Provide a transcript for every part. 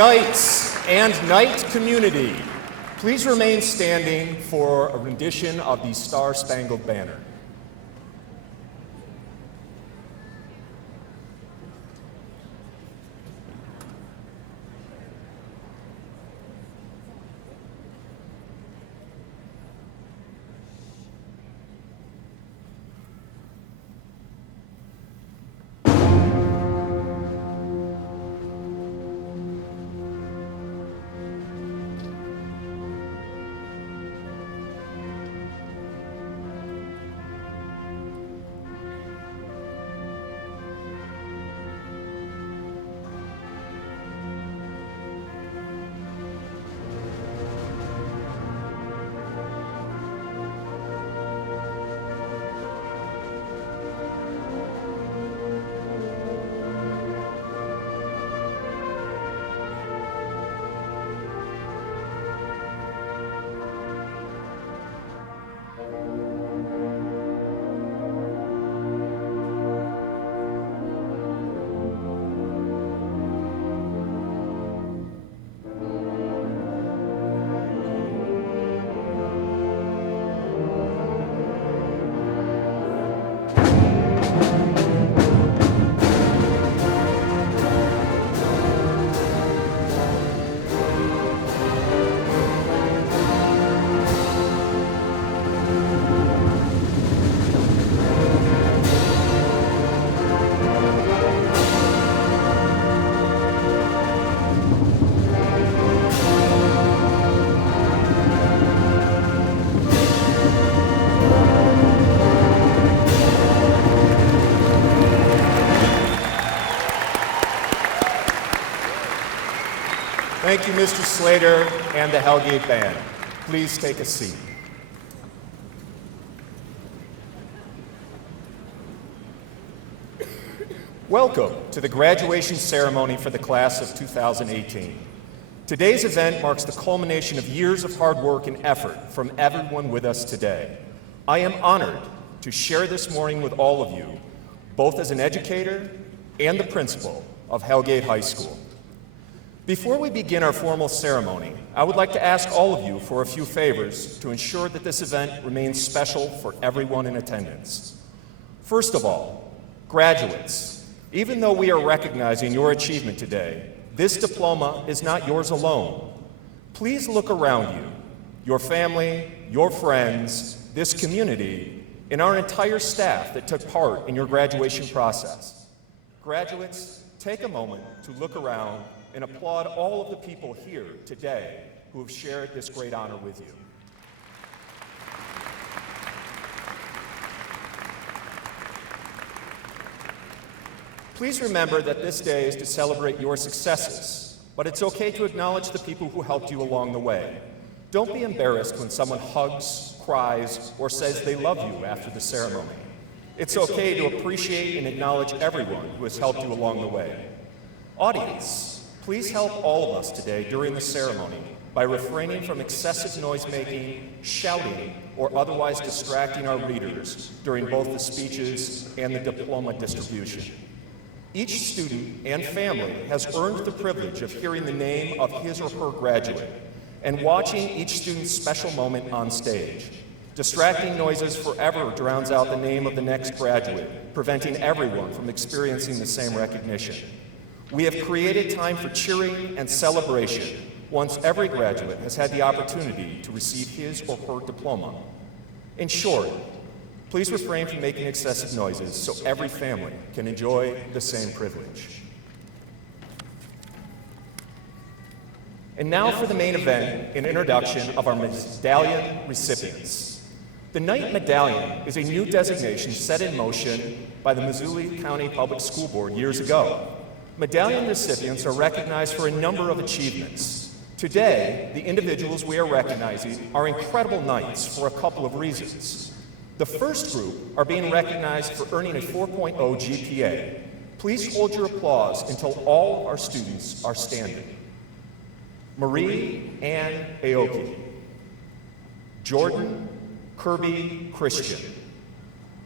Knights and Knight community, please remain standing for a rendition of the Star-Spangled Banner. Thank you, Mr. Slater and the Hellgate Band. Please take a seat. Welcome to the graduation ceremony for the class of 2018. Today's event marks the culmination of years of hard work and effort from everyone with us today. I am honored to share this morning with all of you, both as an educator and the principal of Hellgate High School. Before we begin our formal ceremony, I would like to ask all of you for a few favors to ensure that this event remains special for everyone in attendance. First of all, graduates, even though we are recognizing your achievement today, this diploma is not yours alone. Please look around you, your family, your friends, this community, and our entire staff that took part in your graduation process. Graduates, take a moment to look around and applaud all of the people here today who have shared this great honor with you. Please remember that this day is to celebrate your successes, but it's okay to acknowledge the people who helped you along the way. Don't be embarrassed when someone hugs, cries, or says they love you after the ceremony. It's okay to appreciate and acknowledge everyone who has helped you along the way. Audience, please help all of us today during the ceremony by refraining from excessive noise-making, shouting, or otherwise distracting our readers during both the speeches and the diploma distribution. Each student and family has earned the privilege of hearing the name of his or her graduate and watching each student's special moment on stage. Distracting noises forever drowns out the name of the next graduate, preventing everyone from experiencing the same recognition. We have created time for cheering and celebration once every graduate has had the opportunity to receive his or her diploma. In short, please refrain from making excessive noises so every family can enjoy the same privilege. And now for the main event, an introduction of our medallion recipients. The Knight Medallion is a new designation set in motion by the Missouri County Public School Board years ago. Medallion recipients are recognized for a number of achievements. Today, the individuals we are recognizing are incredible Knights for a couple of reasons. The first group are being recognized for earning a 4.0 GPA. Please hold your applause until all of our students are standing. Marie Ann Aoki, Jordan Kirby Christian,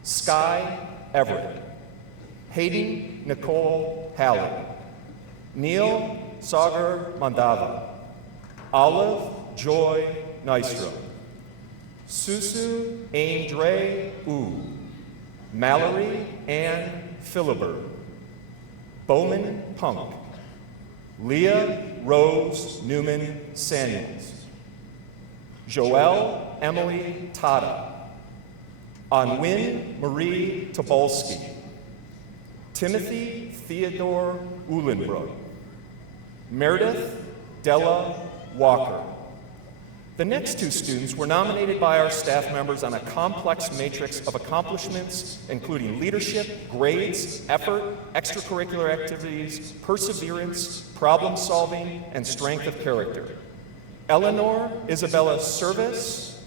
Sky Everett, Hayden Nicole Halley, Neil Sagar Mandava, Olive Joy Nystrom, Susu Aindre U, Mallory Ann Philibert, Bowman Punk, Leah Rose Newman Samuels, Joelle Emily Tada, Anwin Marie Tobolsky, Timothy Theodore Uhlenbrook, Meredith Della Walker. The next two students were nominated by our staff members on a complex matrix of accomplishments, including leadership, grades, effort, extracurricular activities, perseverance, problem solving, and strength of character. Eleanor Isabella Service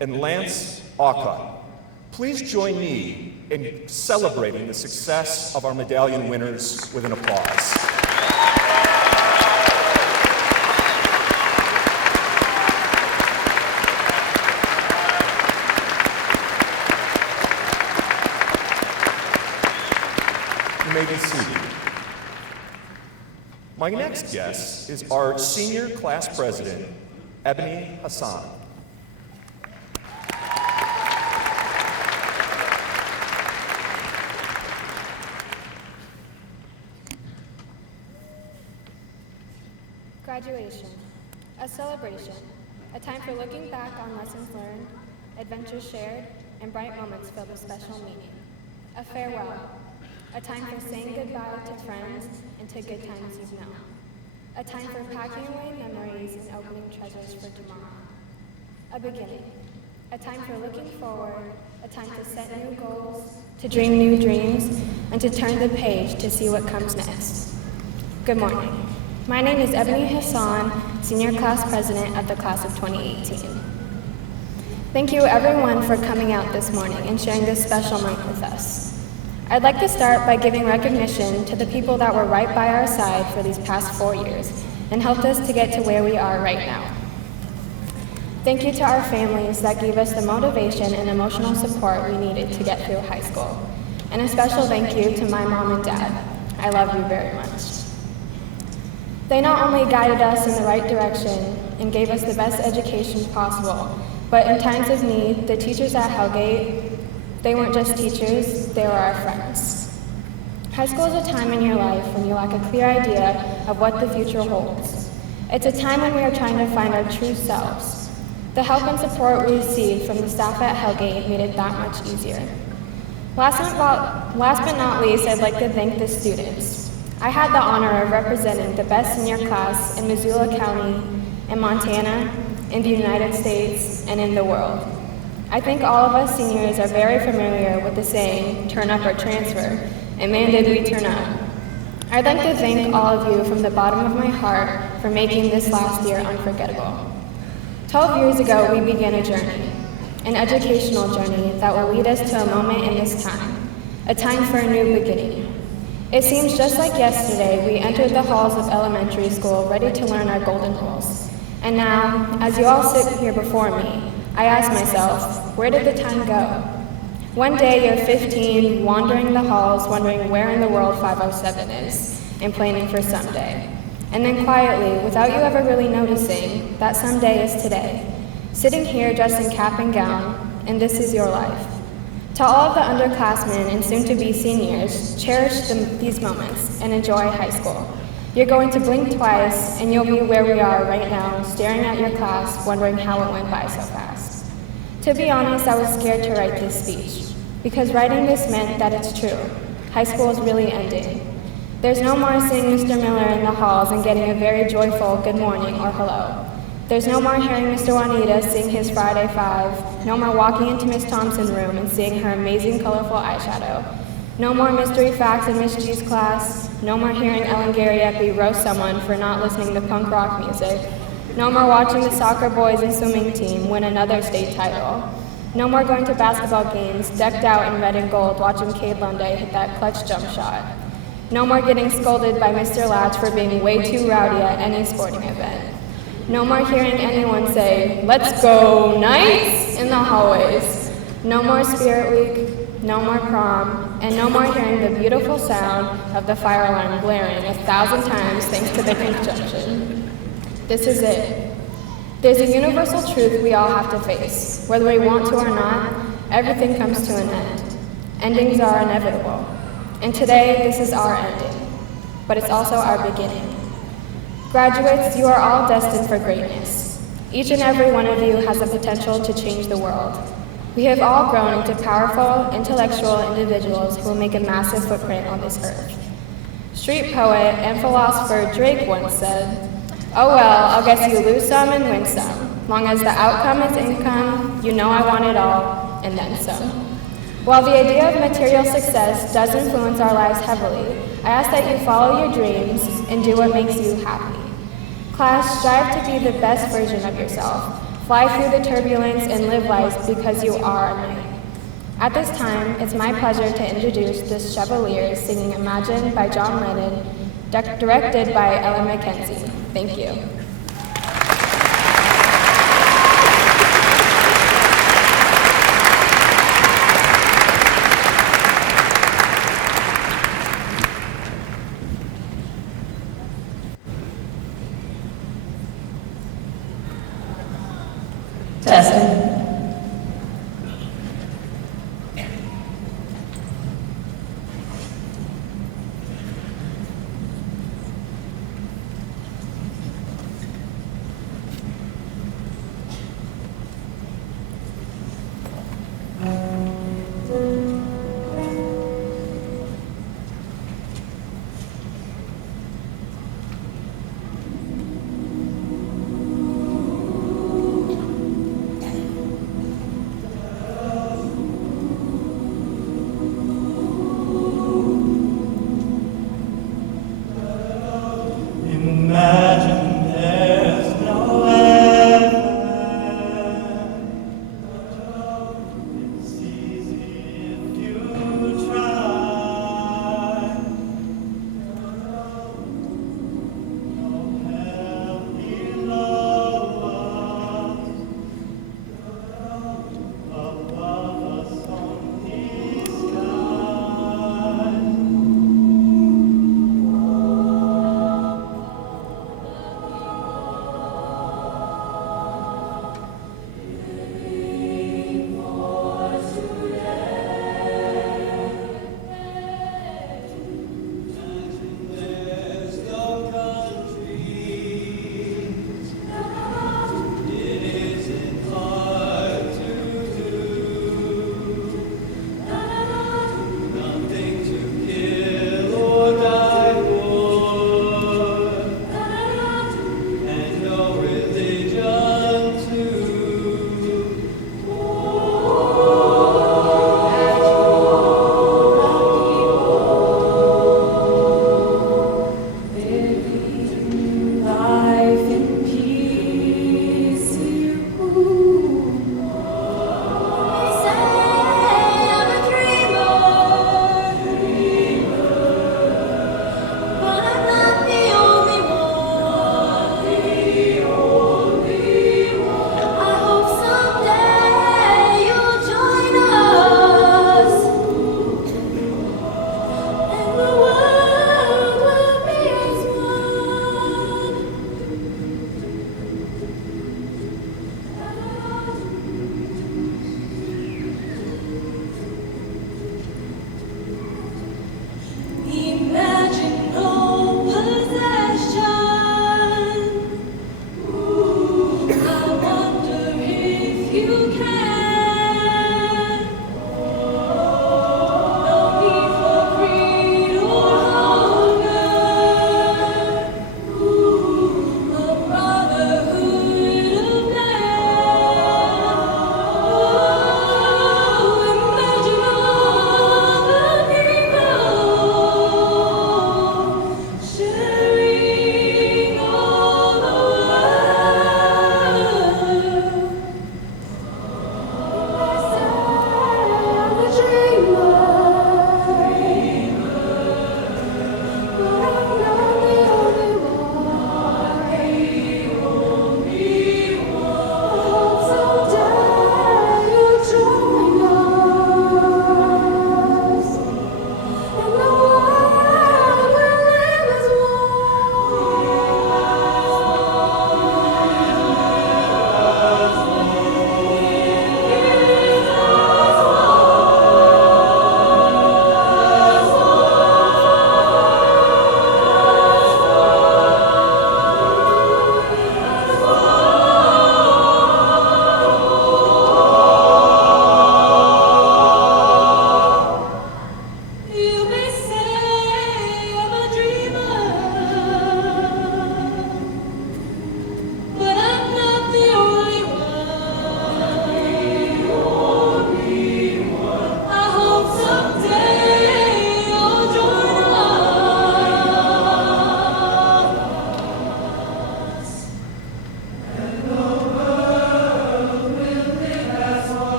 and Lance Alcott. Please join me in celebrating the success of our medallion winners with an applause. You may be seated. My next guest is our senior class president, Ebony Hassan. Graduation, a celebration, a time for looking back on lessons learned, adventures shared, and bright moments filled with special meaning. A farewell, a time for saying goodbye to friends and to good times you've known. A time for packing away memories and opening treasures for tomorrow. A beginning, a time for looking forward, a time to set new goals, to dream new dreams, and to turn the page to see what comes next. Good morning. My name is Ebony Hassan, Senior Class President of the Class of 2018. Thank you everyone for coming out this morning and sharing this special moment with us. I'd like to start by giving recognition to the people that were right by our side for these past 4 years and helped us to get to where we are right now. Thank you to our families that gave us the motivation and emotional support we needed to get through high school. And a special thank you to my mom and dad. I love you very much. They not only guided us in the right direction and gave us the best education possible, but in times of need, the teachers at Hellgate, they weren't just teachers, they were our friends. High school is a time in your life when you lack a clear idea of what the future holds. It's a time when we are trying to find our true selves. The help and support we received from the staff at Hellgate made it that much easier. Last but not least, I'd like to thank the students. I had the honor of representing the best senior class in Missoula County, in Montana, in the United States, and in the world. I think all of us seniors are very familiar with the saying, turn up or transfer, and man did we turn up. I'd like to thank all of you from the bottom of my heart for making this last year unforgettable. 12 years ago, we began a journey, an educational journey that will lead us to a moment in this time, a time for a new beginning. It seems just like yesterday, we entered the halls of elementary school ready to learn our golden rules. And now, as you all sit here before me, I ask myself, where did the time go? One day you're 15, wandering the halls, wondering where in the world 507 is, and planning for someday. And then quietly, without you ever really noticing, that someday is today. Sitting here dressed in cap and gown, and this is your life. To all of the underclassmen and soon-to-be seniors, cherish these moments and enjoy high school. You're going to blink twice, and you'll be where we are right now, staring at your class, wondering how it went by so fast. To be honest, I was scared to write this speech, because writing this meant that it's true. High school is really ending. There's no more seeing Mr. Miller in the halls and getting a very joyful good morning or hello. There's no more hearing Mr. Juanita sing his Friday Five, no more walking into Miss Thompson's room and seeing her amazing colorful eyeshadow. No more mystery facts in Miss G's class, no more hearing Ellen Gariepi roast someone for not listening to punk rock music. No more watching the soccer boys and swimming team win another state title. No more going to basketball games decked out in red and gold watching Cade Lunday hit that clutch jump shot. No more getting scolded by Mr. Latch for being way too rowdy at any sporting event. No more hearing anyone say, "Let's go Knights," in the hallways. No more Spirit Week, no more prom, and no more hearing the beautiful sound of the fire alarm blaring 1,000 times thanks to the conjunction. This is it. There's a universal truth we all have to face. Whether we want to or not, everything comes to an end. Endings are inevitable. And today, this is our ending. But it's also our beginning. Graduates, you are all destined for greatness. Each and every one of you has the potential to change the world. We have all grown into powerful, intellectual individuals who will make a massive footprint on this earth. Street poet and philosopher Drake once said, "Oh well, I'll guess you lose some and win some. Long as the outcome is income, you know I want it all, and then some." While the idea of material success does influence our lives heavily, I ask that you follow your dreams and do what makes you happy. Class, strive to be the best version of yourself. Fly through the turbulence and live life because you are a knight. At this time, it's my pleasure to introduce the Chevaliers singing Imagine by John Lennon, directed by Ellen Mackenzie. Thank you. Testing.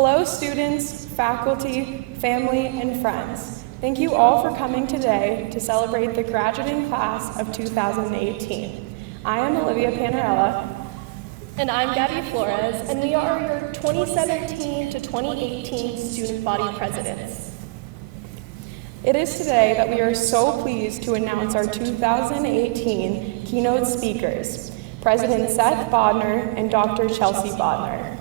Hello, students, faculty, family, and friends. Thank you all for coming today to celebrate the graduating class of 2018. I am Olivia Panarella. And I'm Gabby Flores, and we are your 2017 to 2018 student body presidents. It is today that we are so pleased to announce our 2018 keynote speakers, President Seth Bodnar and Dr. Chelsea Bodnar.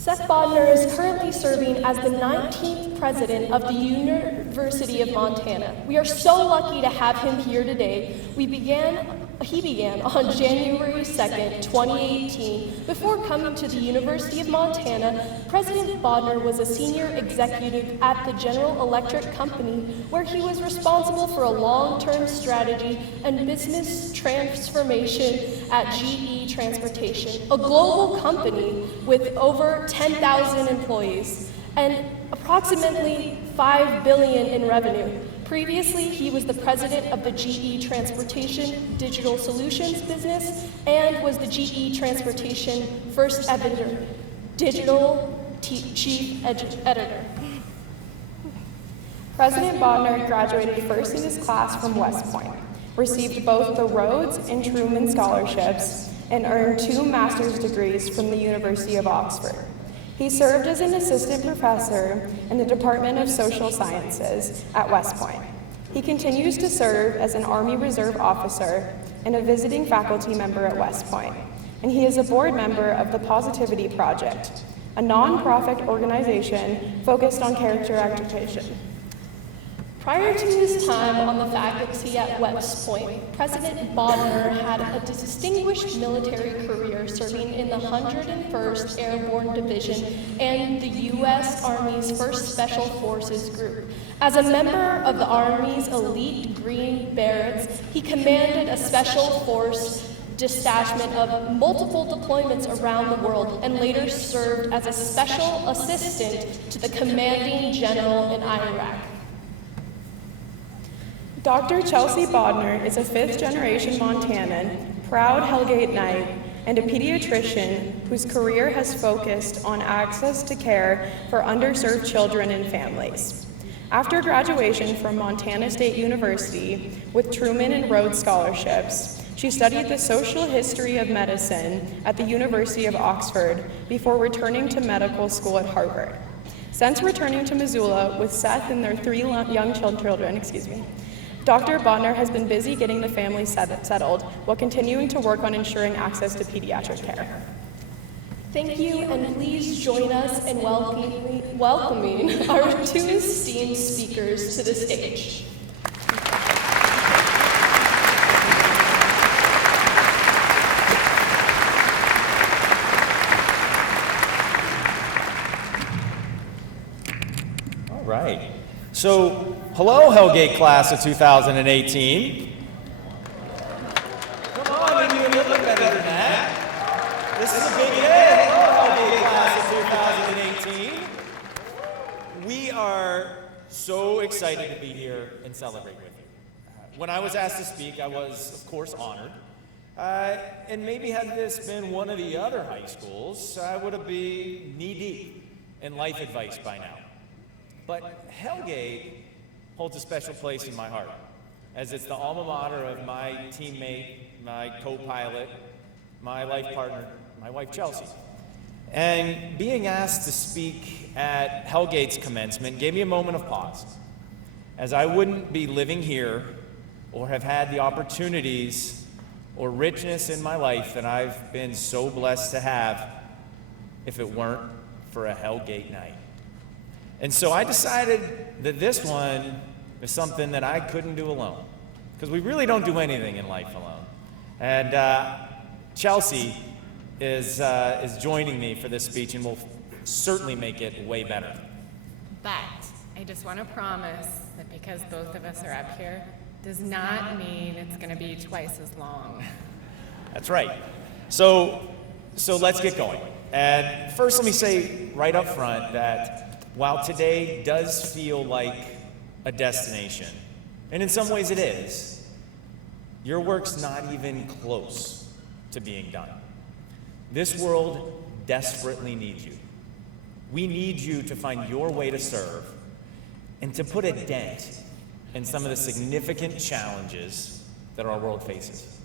Seth Bodnar is currently serving as the 19th president of the University of Montana. We are so lucky to have him here today. He began on January 2nd, 2018. Before coming to the University of Montana, President Bodnar was a senior executive at the General Electric Company, where he was responsible for a long-term strategy and business transformation at GE Transportation, a global company with over 10,000 employees and approximately $5 billion in revenue. Previously, he was the president of the GE Transportation Digital Solutions business and was the GE Transportation first ever digital chief editor. President Bodnar graduated first in his class from West Point, received both the Rhodes and Truman scholarships, and earned 2 master's degrees from the University of Oxford. He served as an assistant professor in the Department of Social Sciences at West Point. He continues to serve as an Army Reserve officer and a visiting faculty member at West Point, and he is a board member of the Positivity Project, a nonprofit organization focused on character education. Prior to his time on the faculty at West Point, President Bodnar had a distinguished military career serving in the 101st Airborne Division and the U.S. Army's 1st Special Forces Group. As a member of the Army's elite Green Berets, he commanded a special force detachment of multiple deployments around the world and later served as a special assistant to the commanding general in Iraq. Dr. Chelsea Bodnar is a 5th-generation Montanan, proud Hellgate Knight, and a pediatrician whose career has focused on access to care for underserved children and families. After graduation from Montana State University with Truman and Rhodes scholarships, she studied the social history of medicine at the University of Oxford before returning to medical school at Harvard. Since returning to Missoula with Seth and their 3 young children, Dr. Bodnar has been busy getting the family settled while continuing to work on ensuring access to pediatric care. Thank you, and please join us in welcoming our 2 esteemed speakers to the stage. All right. So, hello, Hellgate class of 2018. Come on, you do a little bit better than that. This is a big day. Hello, Hellgate class of 2018. We are so excited to be here and celebrate with you. When I was asked to speak, I was, of course, honored. And maybe had this been one of the other high schools, I would have been knee-deep in life advice by now. But Hellgate holds a special place in my heart, as it's the alma mater of my teammate, my co-pilot, my life partner, my wife Chelsea. And being asked to speak at Hellgate's commencement gave me a moment of pause, as I wouldn't be living here or have had the opportunities or richness in my life that I've been so blessed to have if it weren't for a Hellgate night. And so I decided that this one is something that I couldn't do alone, because we really don't do anything in life alone. And Chelsea is joining me for this speech, and will certainly make it way better. But I just want to promise that because both of us are up here, does not mean it's going to be twice as long. That's right. So let's get going. And first, let me say right up front that while today does feel like a destination, and in some ways it is, your work's not even close to being done. This world desperately needs you. We need you to find your way to serve and to put a dent in some of the significant challenges that our world faces.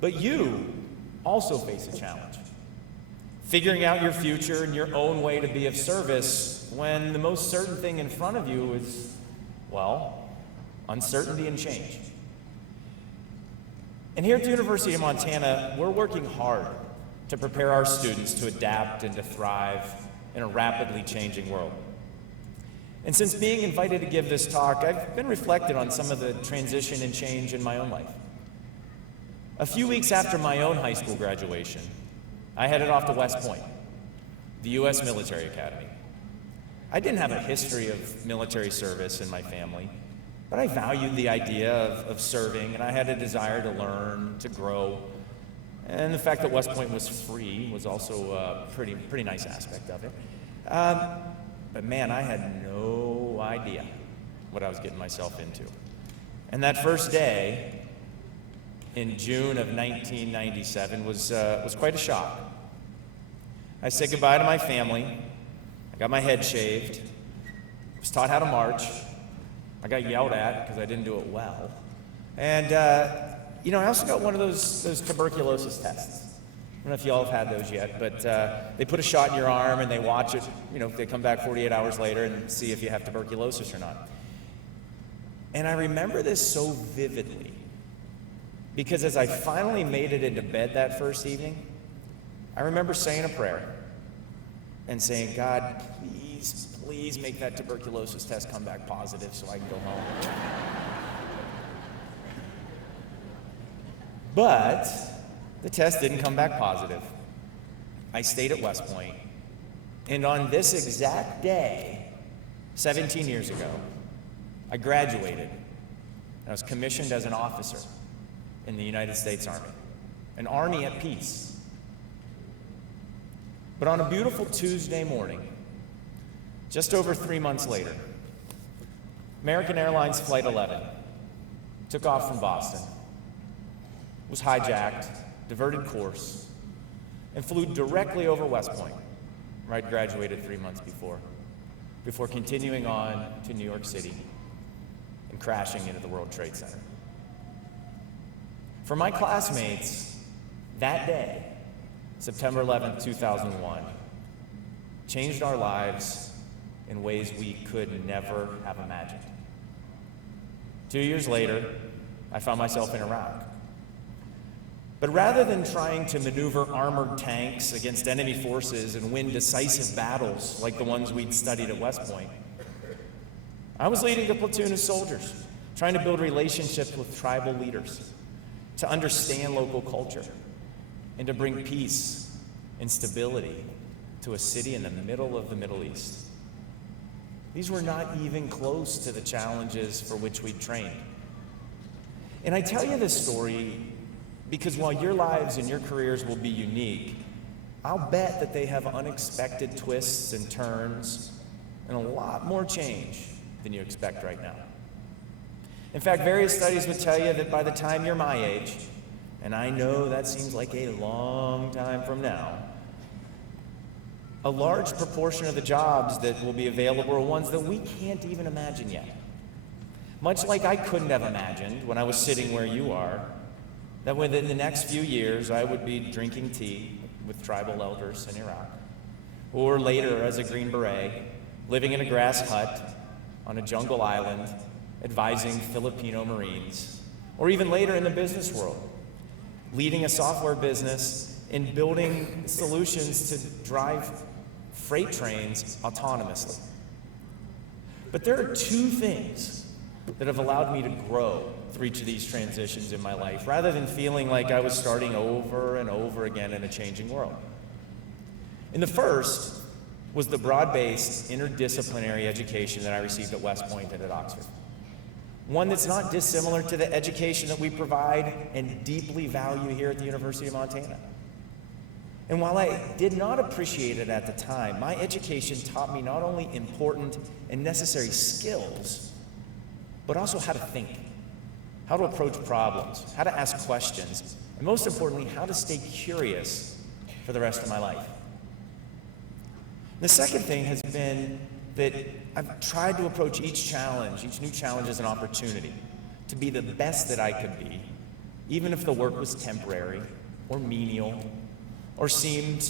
But you also face a challenge. Figuring out your future and your own way to be of service when the most certain thing in front of you is, well, uncertainty and change. And here at the University of Montana, we're working hard to prepare our students to adapt and to thrive in a rapidly changing world. And since being invited to give this talk, I've been reflecting on some of the transition and change in my own life. A few weeks after my own high school graduation, I headed off to West Point, the U.S. Military Academy. I didn't have a history of military service in my family, but I valued the idea of serving, and I had a desire to learn, to grow. And the fact that West Point was free was also a pretty nice aspect of it. But man, I had no idea what I was getting myself into. And that first day, in June of 1997, was quite a shock. I said goodbye to my family. I got my head shaved. Was taught how to march. I got yelled at because I didn't do it well. And, I also got one of those tuberculosis tests. I don't know if you all have had those yet, but they put a shot in your arm and they watch it. They come back 48 hours later and see if you have tuberculosis or not. And I remember this so vividly because as I finally made it into bed that first evening, I remember saying a prayer and saying, God, please make that tuberculosis test come back positive so I can go home. But the test didn't come back positive. I stayed at West Point, and on this exact day, 17 years ago, I graduated. I was commissioned as an officer in the United States Army, an army at peace. But on a beautiful Tuesday morning, just over 3 months later, American Airlines Flight 11 took off from Boston, was hijacked, diverted course, and flew directly over West Point, where I'd graduated 3 months before continuing on to New York City and crashing into the World Trade Center. For my classmates, that day, September 11th, 2001, changed our lives in ways we could never have imagined. 2 years later, I found myself in Iraq. But rather than trying to maneuver armored tanks against enemy forces and win decisive battles like the ones we'd studied at West Point, I was leading a platoon of soldiers, trying to build relationships with tribal leaders, to understand local culture, and to bring peace and stability to a city in the middle of the Middle East. These were not even close to the challenges for which we'd trained. And I tell you this story because while your lives and your careers will be unique, I'll bet that they have unexpected twists and turns and a lot more change than you expect right now. In fact, various studies would tell you that by the time you're my age, and I know that seems like a long time from now, a large proportion of the jobs that will be available are ones that we can't even imagine yet. Much like I couldn't have imagined when I was sitting where you are, that within the next few years I would be drinking tea with tribal elders in Iraq, or later as a Green Beret, living in a grass hut on a jungle island, advising Filipino Marines, or even later in the business world, leading a software business and building solutions to drive freight trains autonomously. But there are two things that have allowed me to grow through each of these transitions in my life, rather than feeling like I was starting over and over again in a changing world. And the first was the broad-based interdisciplinary education that I received at West Point and at Oxford. One that's not dissimilar to the education that we provide and deeply value here at the University of Montana. And while I did not appreciate it at the time, my education taught me not only important and necessary skills, but also how to think, how to approach problems, how to ask questions, and most importantly, how to stay curious for the rest of my life. The second thing has been that I've tried to approach each new challenge as an opportunity to be the best that I could be, even if the work was temporary or menial or seemed,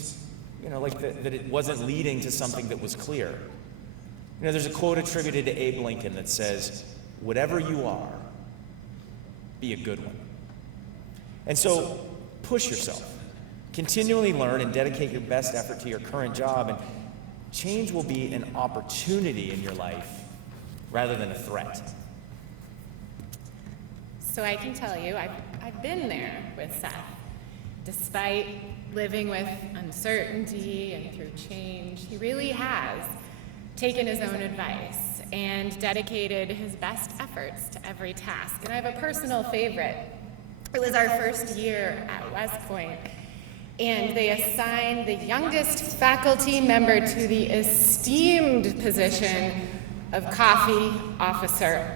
like that it wasn't leading to something that was clear. There's a quote attributed to Abe Lincoln that says, "Whatever you are, be a good one." And so push yourself. Continually learn and dedicate your best effort to your current job, and change will be an opportunity in your life rather than a threat. So I can tell you, I've been there with Seth. Despite living with uncertainty and through change, he really has taken his own advice and dedicated his best efforts to every task. And I have a personal favorite. It was our first year at West Point, and they assigned the youngest faculty member to the esteemed position of coffee officer.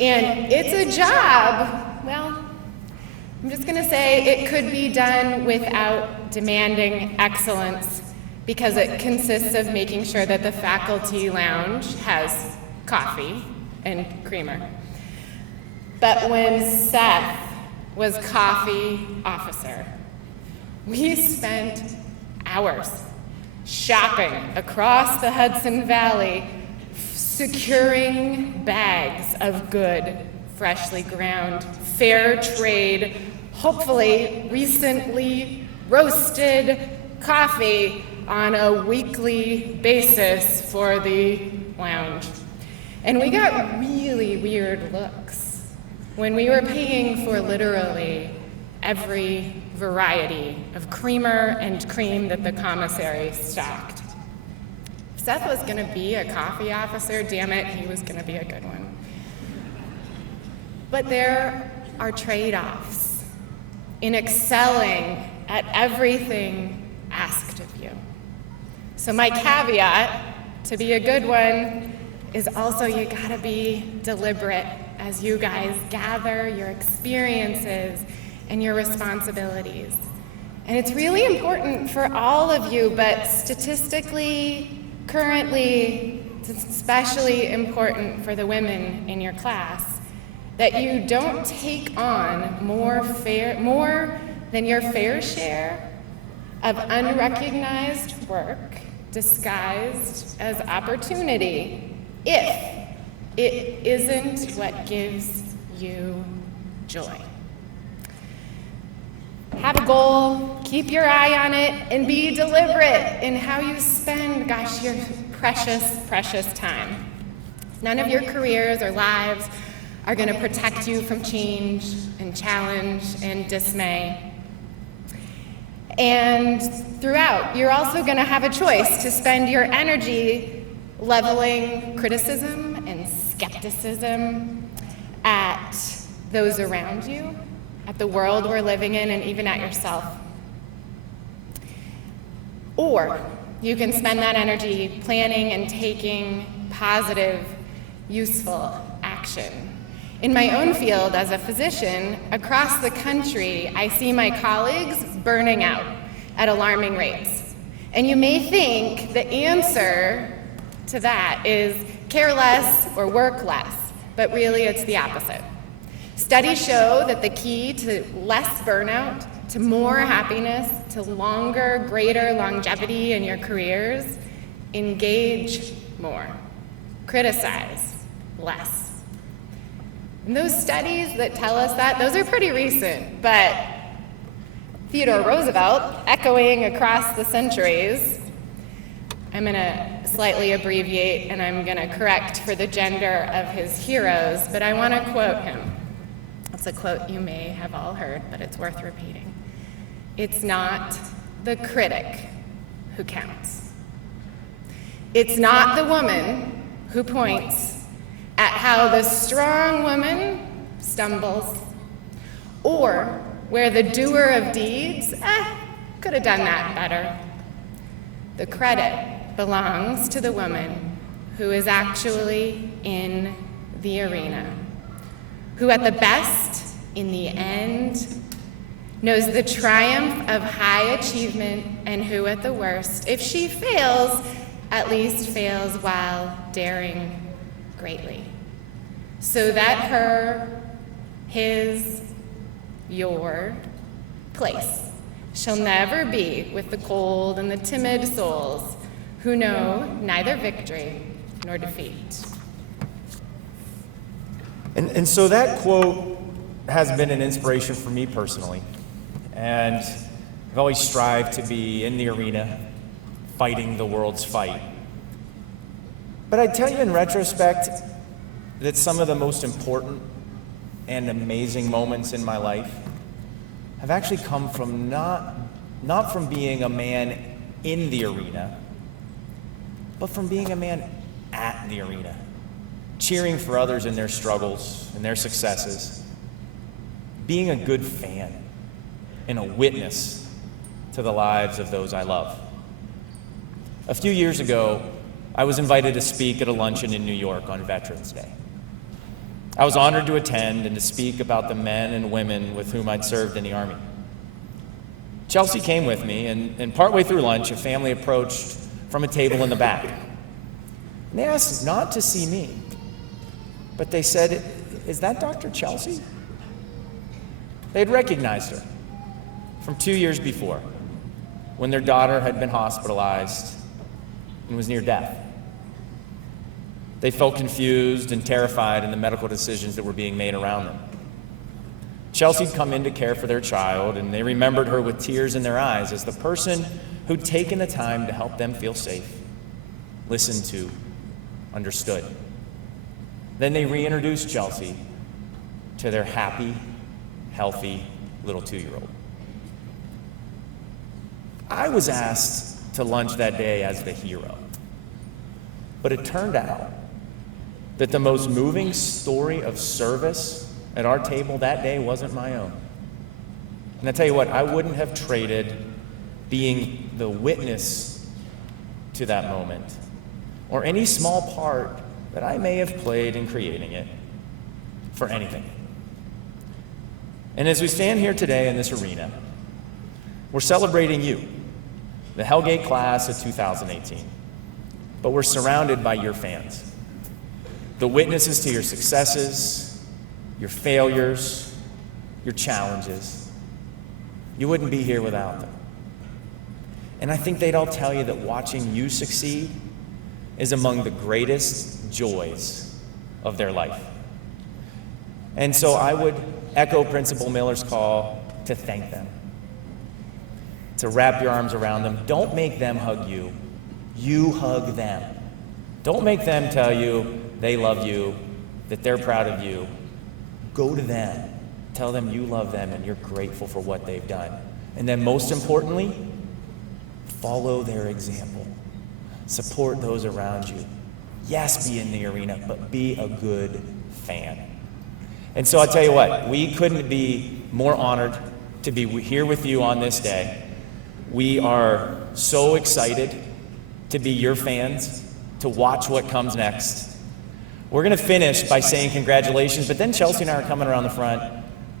And it's a job, well, I'm just gonna say it could be done without demanding excellence, because it consists of making sure that the faculty lounge has coffee and creamer. But when Seth was coffee officer, we spent hours shopping across the Hudson Valley, securing bags of good, freshly ground, fair trade, hopefully recently roasted coffee on a weekly basis for the lounge. And we got really weird looks when we were paying for literally every variety of creamer and cream that the commissary stocked. If Seth was gonna be a coffee officer, damn it, he was gonna be a good one. But there are trade-offs in excelling at everything asked of you. So my caveat to be a good one is also you gotta be deliberate as you guys gather your experiences and your responsibilities. And it's really important for all of you, but statistically, currently, it's especially important for the women in your class, that you don't take on more than your fair share of unrecognized work disguised as opportunity, if it isn't what gives you joy. Have a goal, keep your eye on it, and be deliberate in how you spend, your precious, precious time. None of your careers or lives are going to protect you from change and challenge and dismay. And throughout, you're also going to have a choice to spend your energy leveling criticism and skepticism at those around you, at the world we're living in, and even at yourself. Or you can spend that energy planning and taking positive, useful action. In my own field as a physician, across the country, I see my colleagues burning out at alarming rates. And you may think the answer to that is care less or work less, but really it's the opposite. Studies show that the key to less burnout, to more happiness, to longer, greater longevity in your careers, engage more, criticize less. And those studies that tell us that, those are pretty recent, but Theodore Roosevelt, echoing across the centuries, I'm gonna slightly abbreviate and I'm gonna correct for the gender of his heroes, but I wanna quote him. It's a quote you may have all heard, but it's worth repeating. It's not the critic who counts. It's not the woman who points at how the strong woman stumbles, or where the doer of deeds, could have done that better. The credit belongs to the woman who is actually in the arena, who at the best, in the end, knows the triumph of high achievement, and who at the worst, if she fails, at least fails while daring greatly. So that her, his, your place shall never be with the cold and the timid souls who know neither victory nor defeat. And so that quote has been an inspiration for me personally. And I've always strived to be in the arena, fighting the world's fight. But I tell you in retrospect that some of the most important and amazing moments in my life have actually come from not from being a man in the arena, but from being a man at the arena, cheering for others in their struggles and their successes, being a good fan and a witness to the lives of those I love. A few years ago, I was invited to speak at a luncheon in New York on Veterans Day. I was honored to attend and to speak about the men and women with whom I'd served in the Army. Chelsea came with me, and partway through lunch, a family approached from a table in the back. And they asked not to see me, but they said, "Is that Dr. Chelsea?" They had recognized her from 2 years before, when their daughter had been hospitalized and was near death. They felt confused and terrified in the medical decisions that were being made around them. Chelsea had come in to care for their child, and they remembered her with tears in their eyes as the person who'd taken the time to help them feel safe, listened to, understood. Then they reintroduced Chelsea to their happy, healthy little 2-year-old. I was asked to lunch that day as the hero, but it turned out that the most moving story of service at our table that day wasn't my own. And I tell you what, I wouldn't have traded being the witness to that moment, or any small part that I may have played in creating it, for anything. And as we stand here today in this arena, we're celebrating you, the Hellgate class of 2018. But we're surrounded by your fans, the witnesses to your successes, your failures, your challenges. You wouldn't be here without them. And I think they'd all tell you that watching you succeed is among the greatest joys of their life. And so I would echo Principal Miller's call to thank them, to wrap your arms around them. Don't make them hug you. You hug them. Don't make them tell you they love you, that they're proud of you. Go to them. Tell them you love them and you're grateful for what they've done. And then most importantly, follow their example. Support those around you. Yes, be in the arena, but be a good fan. And so I tell you what, we couldn't be more honored to be here with you on this day. We are so excited to be your fans, to watch what comes next. We're going to finish by saying congratulations, but then Chelsea and I are coming around the front.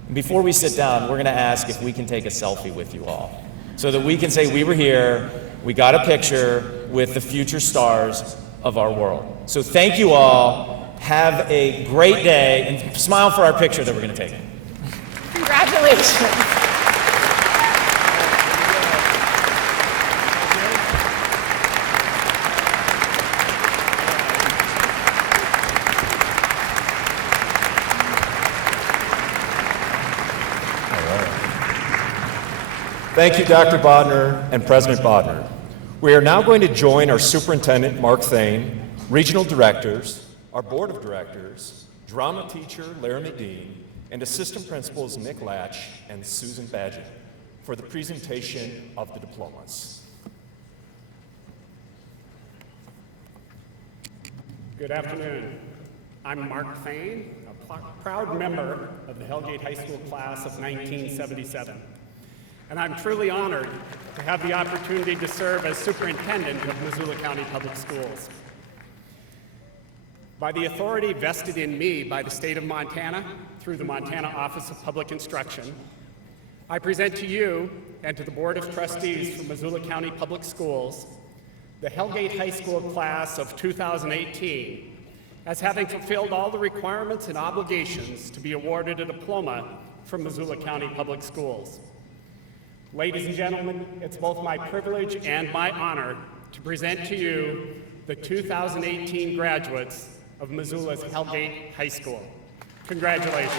And before we sit down, we're going to ask if we can take a selfie with you all, so that we can say we were here, we got a picture with the future stars of our world. So thank you all. Have a great day, and smile for our picture that we're going to take. Congratulations. Thank you, Dr. Bodner and President Bodner. We are now going to join our Superintendent, Mark Thane, Regional Directors, our Board of Directors, Drama Teacher Laramie Dean, and Assistant Principals Nick Latch and Susan Badgett for the presentation of the diplomas. Good afternoon. I'm Mark Thane, a proud member of the Hellgate High School class of 1977. And I'm truly honored to have the opportunity to serve as superintendent of Missoula County Public Schools. By the authority vested in me by the state of Montana through the Montana Office of Public Instruction, I present to you and to the Board of Trustees for Missoula County Public Schools the Hellgate High School class of 2018 as having fulfilled all the requirements and obligations to be awarded a diploma from Missoula County Public Schools. Ladies and gentlemen, it's both my privilege and my honor to present to you the 2018 graduates of Missoula's Hellgate High School. Congratulations.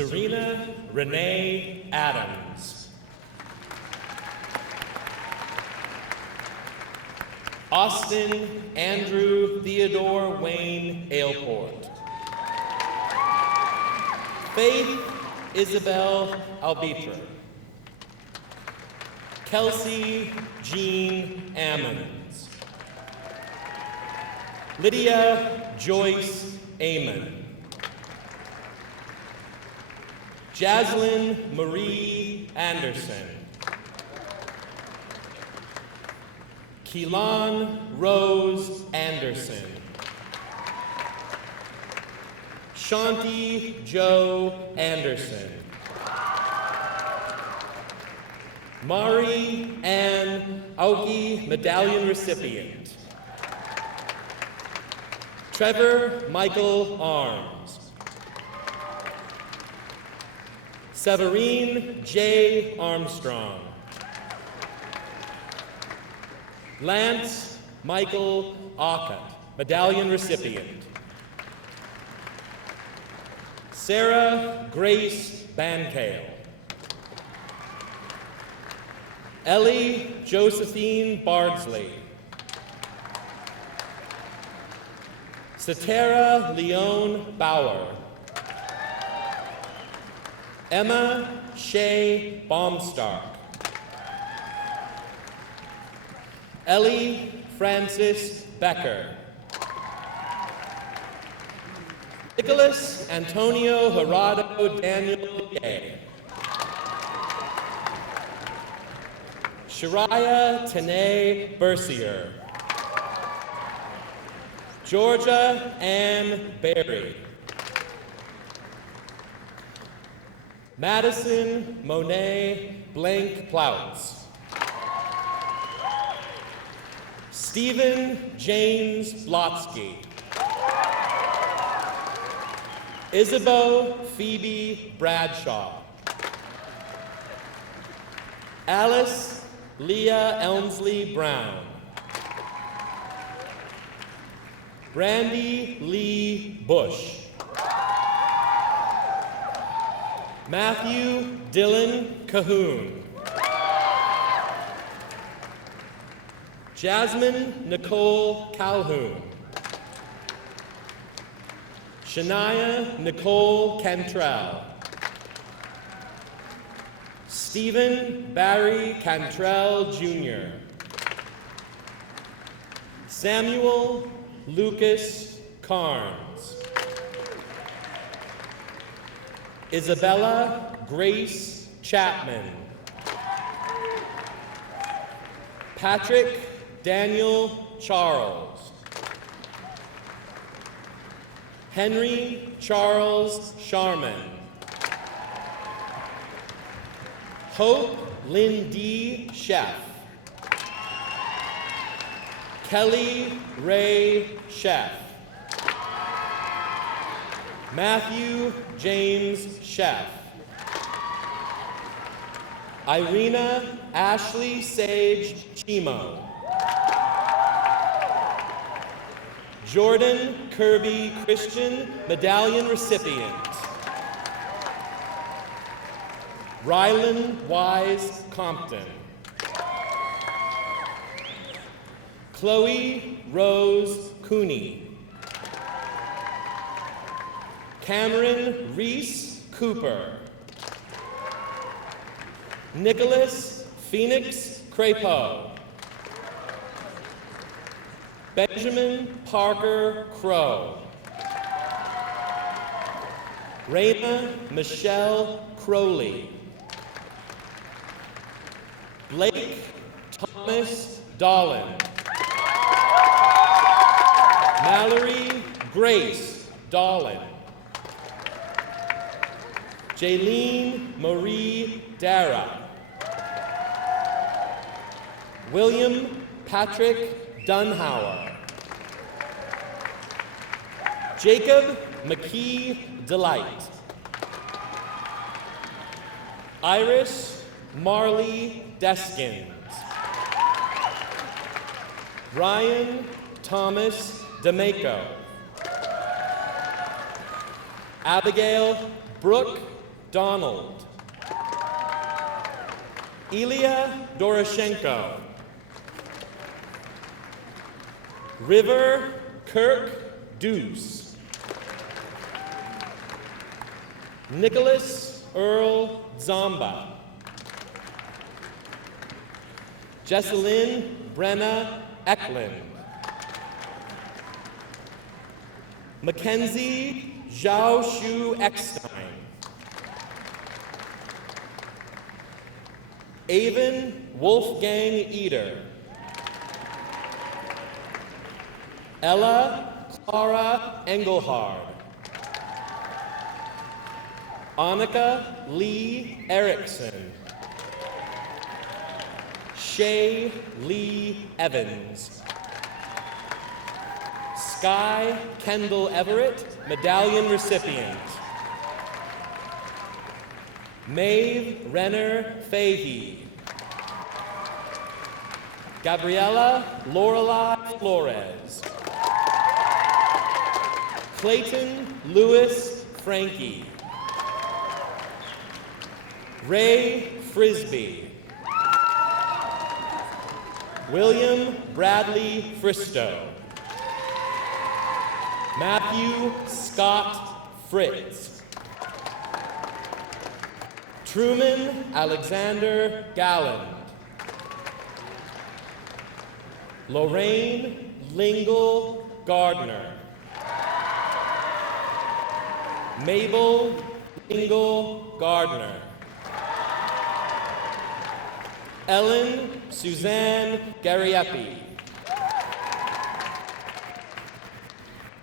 Serena Renee Adams. Austin Andrew Theodore Wayne Ailport. Faith Isabel Albitra. Kelsey Jean Ammons. Lydia Joyce Amon. Jaslyn Marie Anderson. Keelan Rose Anderson. Shanti Joe Anderson. Mari Ann Aoki Medallion recipient. Trevor Michael Arms. Severine J. Armstrong. Lance Michael Ockett, medallion recipient. Sarah Grace Bankale. Ellie Josephine Bardsley. Satara Leone Bauer. Emma Shea Baumstark. Ellie Francis Becker. Nicholas Antonio Gerardo Daniel Gay. Shariah Tanae Bercier. Georgia Ann Berry. Madison Monet Blank Plouts. Stephen James Blotsky. Isabeau Phoebe Bradshaw. Alice Leah Elmsley Brown. Brandy Lee Bush. Matthew Dylan Cahoon. Jasmine Nicole Calhoun. Shania Nicole Cantrell. Stephen Barry Cantrell Jr. Samuel Lucas Carnes. Isabella Grace Chapman. Patrick Daniel Charles. Henry Charles Sharman. Hope Lindy Sheff. Kelly Ray Sheff. Matthew James Sheff. Irina Ashley Sage Chimo. Jordan Kirby Christian Medallion recipient. Rylan Wise Compton. Chloe Rose Cooney. Cameron Reese Cooper. Nicholas Phoenix Crapo. Benjamin Parker Crow. Raina Michelle Crowley. Blake Thomas Dolan. Mallory Grace Dolan. Jaylene Marie Dara. William Patrick Dunhauer. Jacob McKee Delight. Iris Marley Deskins. Ryan Thomas D'Amico. Abigail Brooke Donald. Ilya Doroshenko. River Kirk Deuce. Nicholas Earl Zamba. Jesselyn Brenna Eklund. Mackenzie Zhao Shu Eckstein. Avon Wolfgang Eder. Ella Clara Engelhard. Annika Lee Erickson. Shay Lee Evans. Sky Kendall Everett, medallion recipient. Maeve Renner Fahey. Gabriela Lorelei Flores. Clayton Lewis Frankie. Ray Frisbee. William Bradley Fristow. Matthew Scott Fritz. Truman Alexander Galland. Lorraine Lingle Gardner. Mabel Lingle Gardner. Ellen Suzanne Gariepi.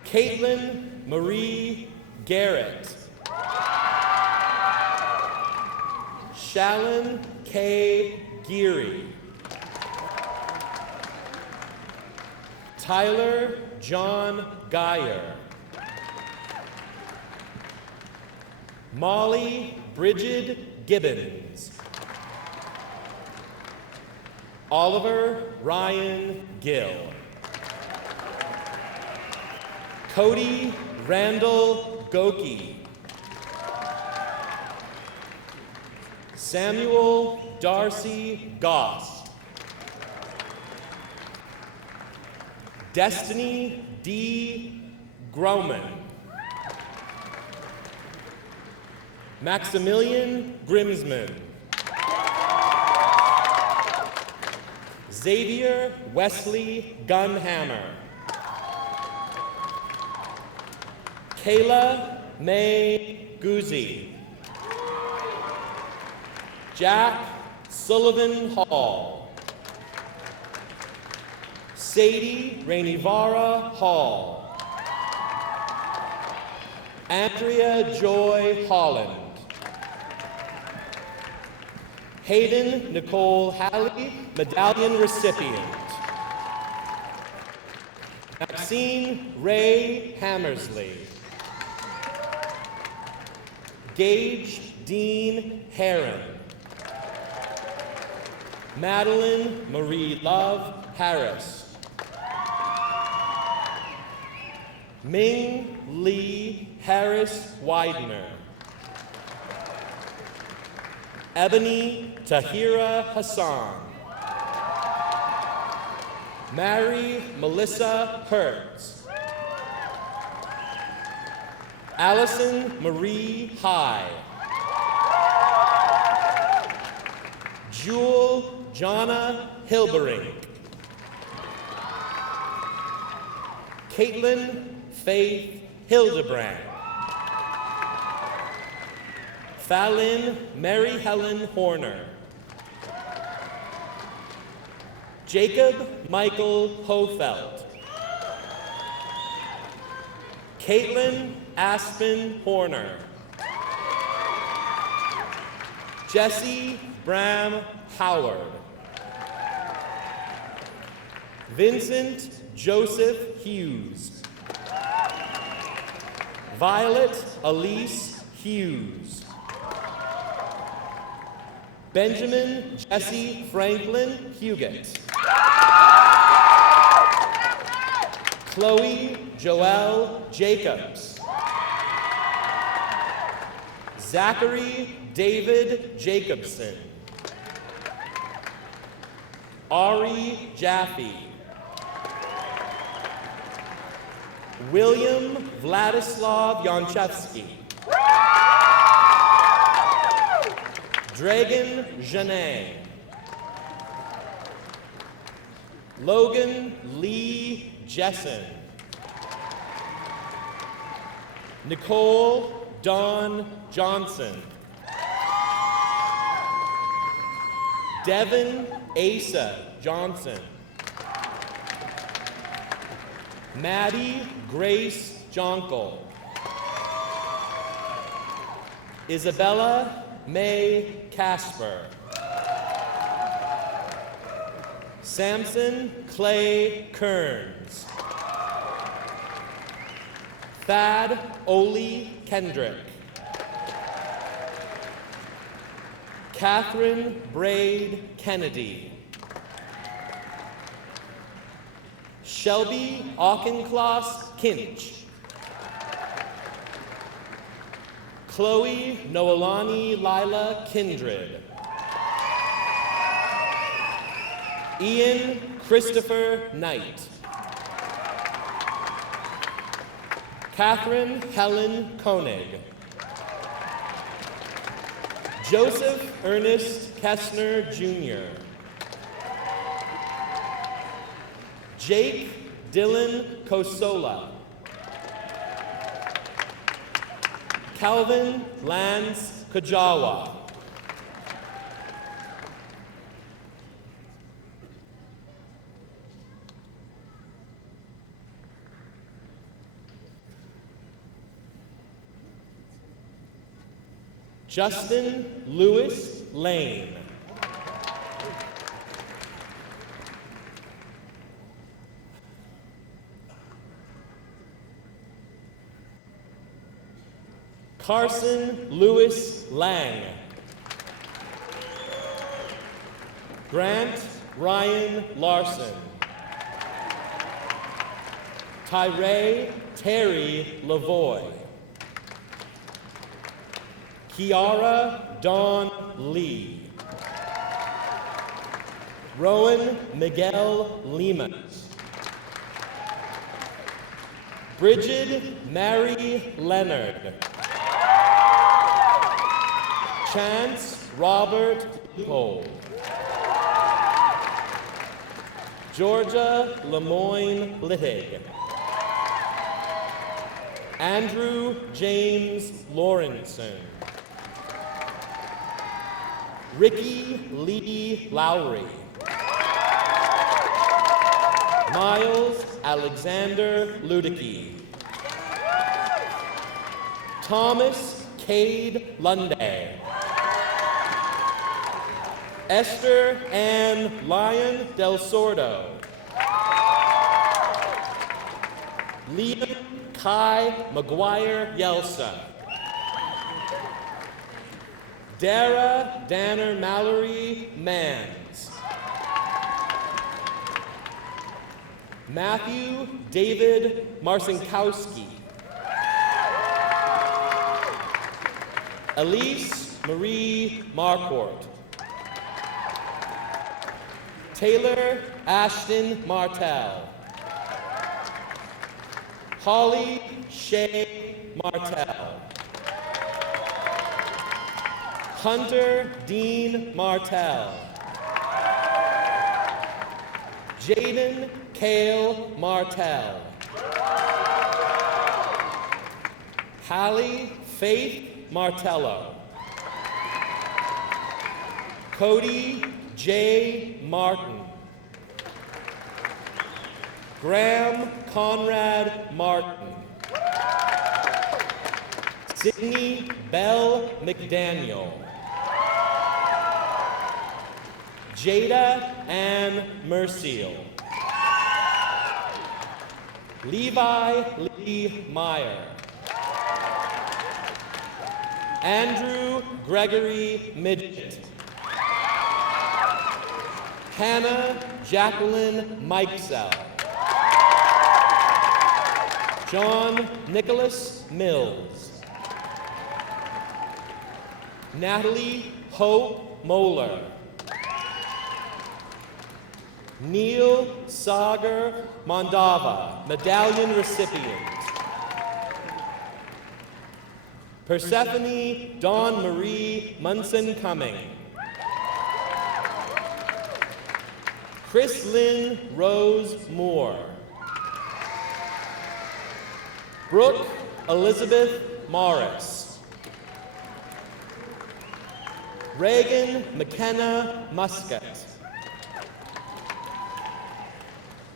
Caitlin Marie Garrett. Shallon K. Geary. Tyler John Geyer. Molly Bridget Gibbons. Oliver Ryan Gill. Cody Randall Goki. Samuel Darcy Goss. Destiny D. Groman. Maximilian Grimsman. Xavier Wesley Gunhammer. Kayla May Guzzi. Jack Sullivan Hall. Sadie Rainivara Hall. Andrea Joy Holland. Hayden Nicole Halley, medallion recipient. Maxine Ray Hammersley. Gage Dean Heron. Madeline Marie Love Harris. Ming Lee Harris Widener. Ebony Tahira Hassan. Mary Melissa Hertz. Allison Marie High. Jewel Jonna Hilberink. Caitlin Faith Hildebrand. Fallon Mary Helen Horner. Jacob Michael Hofeld. Caitlin Aspen Horner. Jesse Bram Howard. Vincent Joseph Hughes. Violet Elise Hughes. Benjamin Jesse Franklin Huguet. Chloe Joelle Jacobs. Zachary David Jacobson. Ari Jaffe. William Vladislav Yanchevsky. Dragon Janet. Logan Lee Jessen. Nicole Dawn Johnson. Devin Asa Johnson. Maddie Grace Jonkel. Isabella May Casper. Samson Clay Kearns. Thad Oli Kendrick. Catherine Braid Kennedy. Shelby Auchincloss Kinch. Chloe Noelani Lila Kindred. Ian Christopher Knight. Catherine Helen Koenig. Joseph Ernest Kessner Jr. Jake Dylan Kosola. Calvin Lance Kajawa. Justin Lewis Lane. Carson Lewis Lang. Grant Ryan Larson. Tyree Terry Lavoy. Kiara Dawn Lee. Rowan Miguel Lemus. Bridget Mary Leonard. Chance Robert Leopold. Georgia Lemoyne Littig. Andrew James Lawrenson. Ricky Lee Lowry. Miles Alexander Ludicky. Thomas Cade Lunday. Esther Ann Lyon Del Sordo. Liam Kai McGuire Yelsa. Dara Danner Mallory Mans. Matthew David Marcinkowski. Elise Marie Marquardt. Taylor Ashton Martell. Holly Shay Martell. Hunter Dean Martell. Jaden Cale Martell. Hallie Faith Martello. Cody J. Martin. Graham Conrad Martin. Sydney Bell McDaniel. Jada Ann Merciel. Levi Lee Meyer. Andrew Gregory Midget. Hannah Jacqueline Mikesell. John Nicholas Mills. Natalie Hope Moeller. Neil Sagar Mandava, medallion recipient. Persephone Dawn Marie Munson Cumming. Chris Lynn Rose Moore. Brooke Elizabeth Morris. Reagan McKenna Muscat.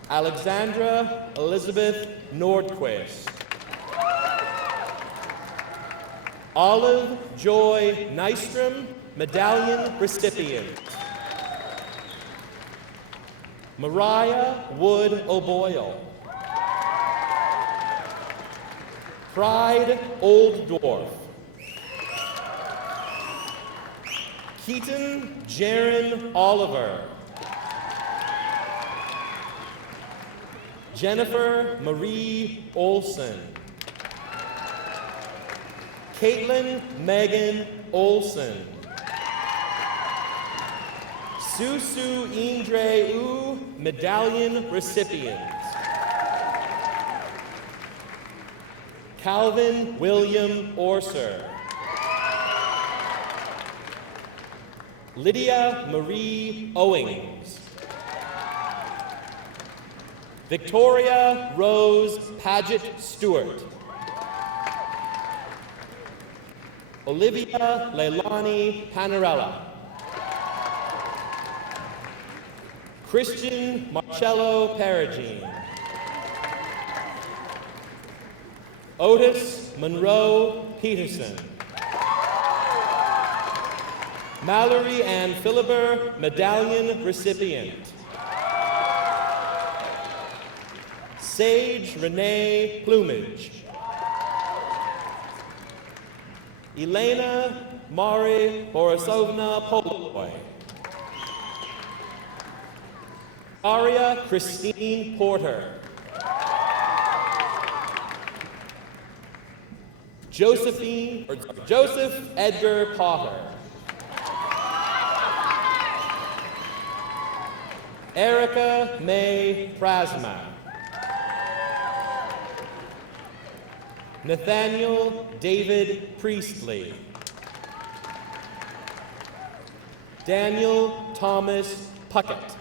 Alexandra Elizabeth Nordquist. Olive Joy Nystrom, medallion recipient. Mariah Wood O'Boyle. Pride Old Dwarf. Keaton Jaron Oliver. Jennifer Marie Olson. Caitlin Megan Olson. Susu Indre U, medallion recipient. Calvin William Orser. Lydia Marie Owings. Victoria Rose Paget Stewart. Olivia Leilani Panarella. Christian Marcello Perigine. Otis Monroe Peterson. Mallory Ann Philibert, medallion recipient. Sage Renee Plumage. Elena Mari Borisovna Poloy. Aria Christine Porter. Joseph Edgar Potter. Erica May Prasma. Nathaniel David Priestley. Daniel Thomas Puckett.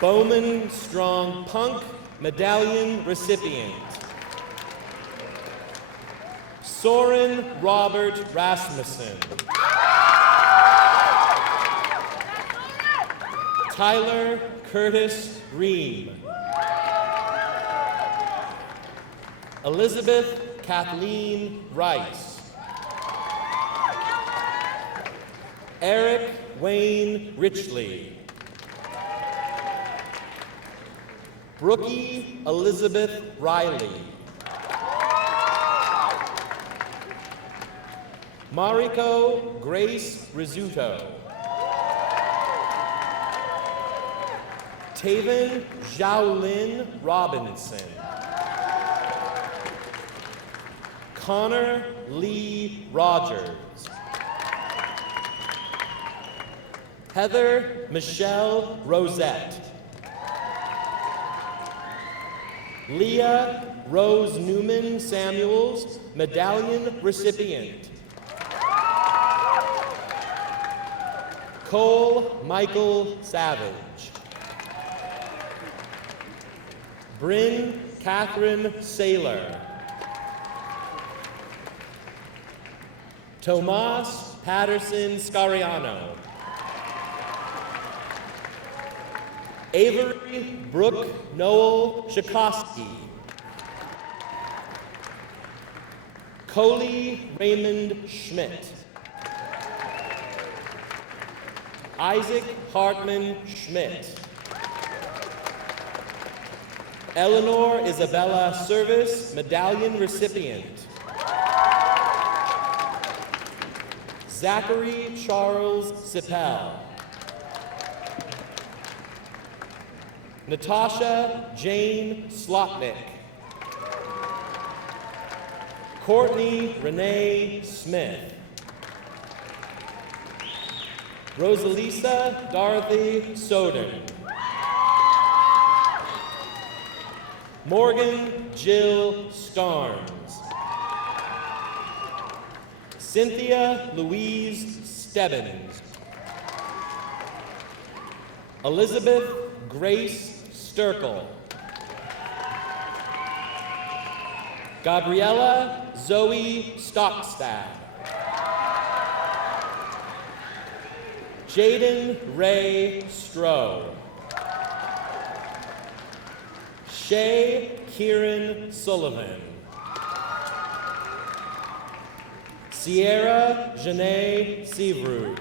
Bowman Strong Punk, medallion recipient. Soren Robert Rasmussen. Tyler Curtis Ream. Elizabeth Kathleen Rice. Eric Wayne Richley. Brookie Elizabeth Riley. Mariko Grace Rizzuto. Taven Xiaolin Robinson. Connor Lee Rogers. Heather Michelle Rosette. Leah Rose Newman Samuels, medallion recipient. Cole Michael Savage. Bryn Catherine Saylor. Tomas Patterson Scariano. Avery Brooke Noel Shakosky. Coley Raymond Schmidt. Isaac Hartman Schmidt. Eleanor Isabella Service, Medallion recipient. Zachary Charles Sipel. Natasha Jane Slotnick. Courtney Renee Smith. Rosalisa Dorothy Soden. Morgan Jill Starnes. Cynthia Louise Stebbins. Elizabeth Grace Sturkle. Gabriella Zoe Stockstad. Jaden Ray Stroh. Shay Kieran Sullivan. Sierra Janae Seavrud.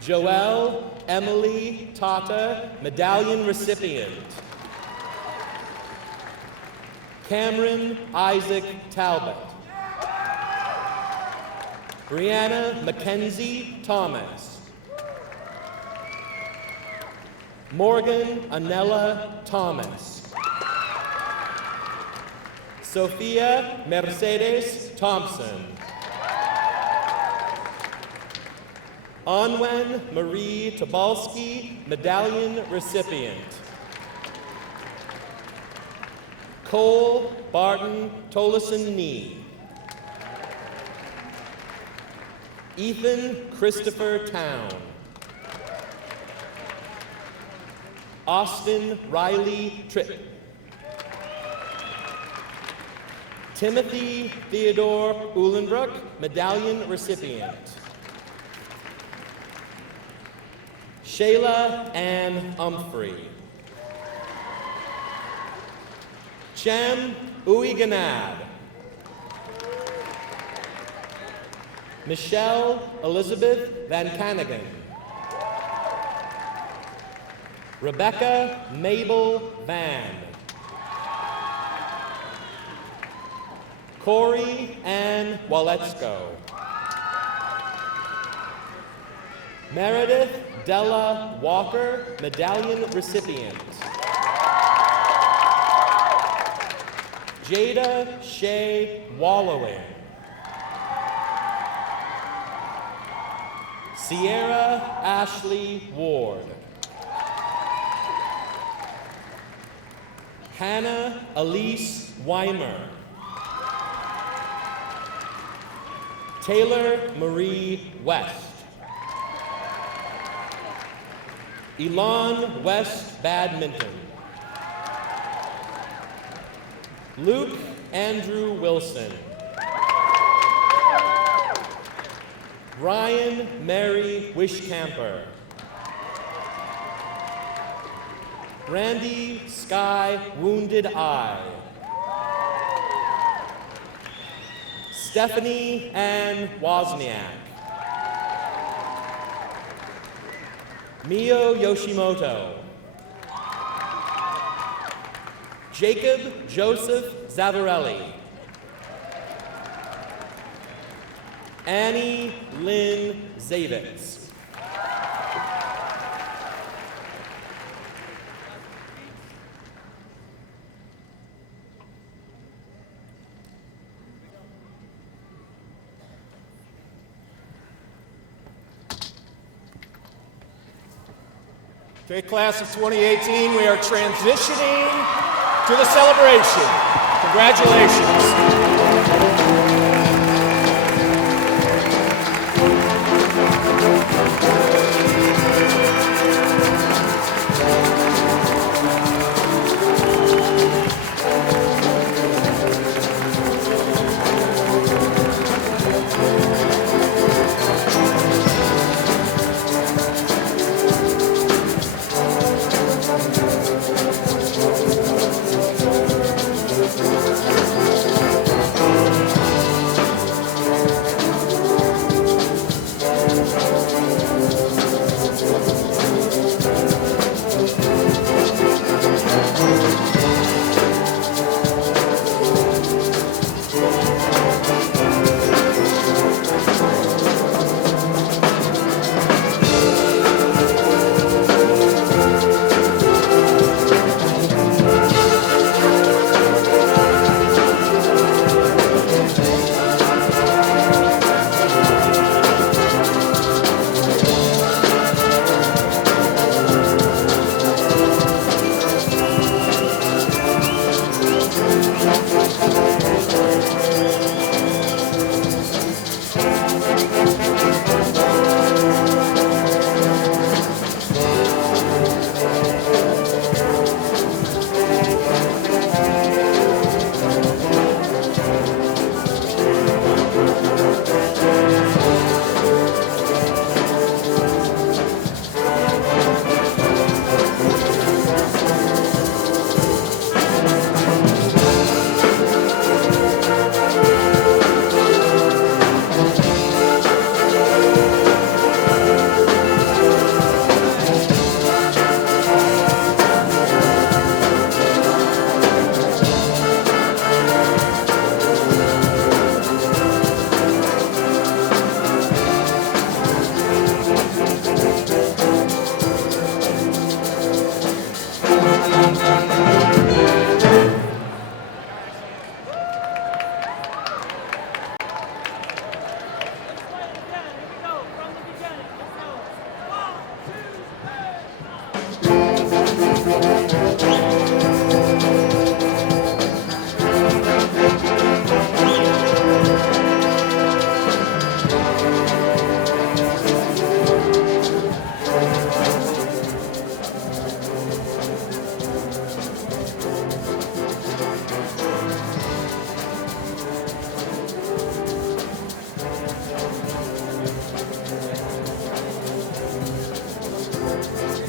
Joelle Emily Tata, Medallion recipient. Cameron Isaac Talbot. Brianna Mackenzie Thomas. Morgan Anella Thomas. Sophia Mercedes Thompson. Anwen Marie Tobalski, Medallion recipient. Cole Barton Tolleson Nee. Ethan Christopher Town. Austin Riley Tripp. Timothy Theodore Uhlenbrook, Medallion recipient. Shayla Ann Humphrey. Chem Uiganad. Michelle Elizabeth Van Canagan. Rebecca Mabel Van. Corey Ann Waletsko. Meredith Della Walker, Medallion recipient. Jada Shea Wallowing. Sierra Ashley Ward. Hannah Elise Weimer. Taylor Marie West. Elon West Badminton. Luke Andrew Wilson. Ryan Mary Wishcamper. Randy Sky Wounded Eye. Stephanie Ann Wozniak. Mio Yoshimoto. Jacob Joseph Zavarelli. Annie Lynn Zavitz. Okay, class of 2018, we are transitioning to the celebration. Congratulations. Thank you.